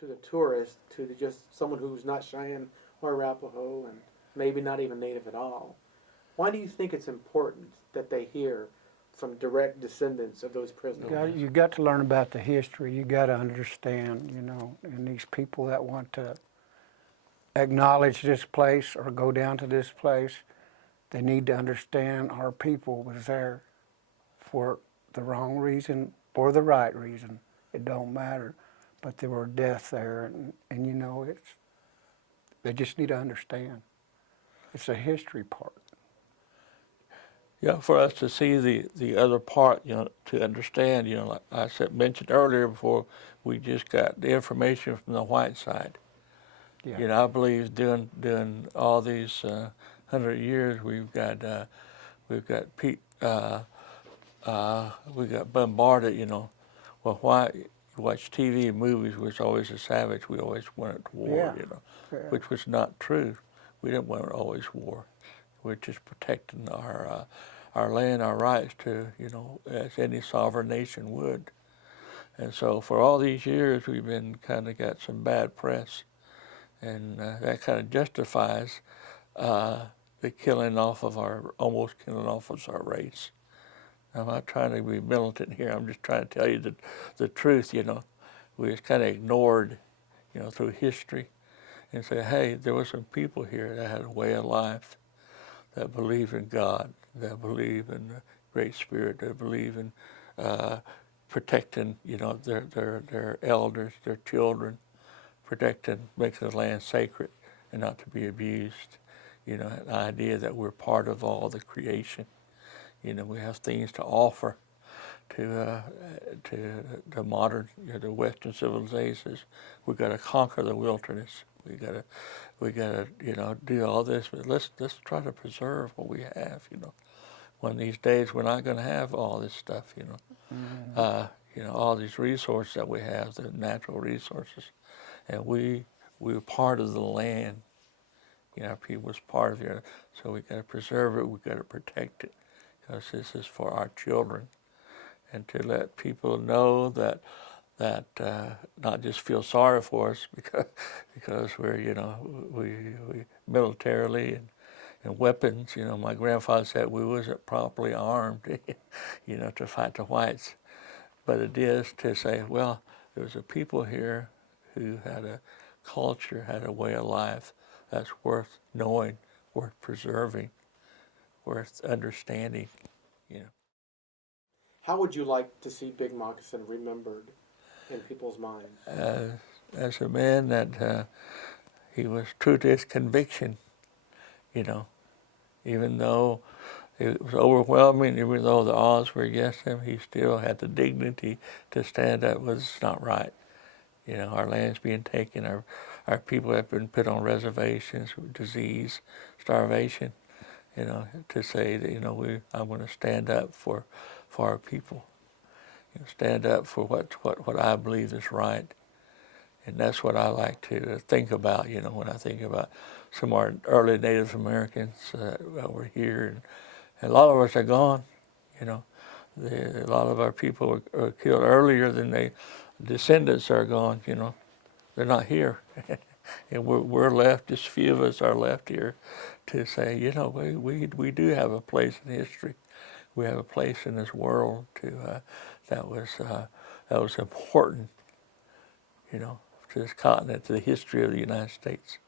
to the tourist, to just someone who's not Cheyenne or Arapaho and maybe not even Native at all. Why do you think it's important that they hear from direct descendants of those prisoners? You got to learn about the history. You got to understand, and these people that want to acknowledge this place or go down to this place, they need to understand our people was there for the wrong reason or the right reason. It don't matter, but there were deaths there, and they just need to understand. It's a history part. Yeah, for us to see the other part, to understand, like I mentioned earlier before, we just got the information from the white side. Yeah. I believe during all these 100 years, we've got we got bombarded. Well, why you watch TV and movies? We're always a savage. We always wanted war. Yeah. Yeah. Which was not true. We didn't want always war. We're just protecting our land, our rights to, as any sovereign nation would. And so for all these years, we've been kind of got some bad press, and that kind of justifies the almost killing off of our race. I'm not trying to be militant here. I'm just trying to tell you the truth. We just kind of ignored, through history, and say, hey, there were some people here that had a way of life, that believe in God, that believe in the Great Spirit, that believe in protecting, their elders, their children, protecting, making the land sacred and not to be abused. An idea that we're part of all the creation. We have things to offer to the modern, the Western civilizations. We've got to conquer the wilderness. We got to, do all this. But let's try to preserve what we have. One of these days we're not going to have all this stuff. Mm-hmm. All these resources that we have, the natural resources, and we're part of the land. Our people was part of it, so we got to preserve it. We got to protect it, because this is for our children, and to let people know that not just feel sorry for us because we're we militarily and weapons. My grandfather said we wasn't properly armed, to fight the whites, but it is to say, well, there was a people here who had a culture, had a way of life that's worth knowing, worth preserving, worth understanding. How would you like to see Big Moccasin remembered in people's minds? As a man that he was true to his conviction, even though it was overwhelming, even though the odds were against him, he still had the dignity to stand up. Was not right. Our land's being taken, our people have been put on reservations with disease, starvation, to say that, I'm going to stand up for our people, stand up for what I believe is right. And that's what I like to think about, when I think about some of our early Native Americans that were here. And a lot of us are gone, a lot of our people were killed earlier than they descendants are gone, they're not here. And we're left, just a few of us are left here to say, we do have a place in history. We have a place in this world that was important, to this continent, to the history of the United States.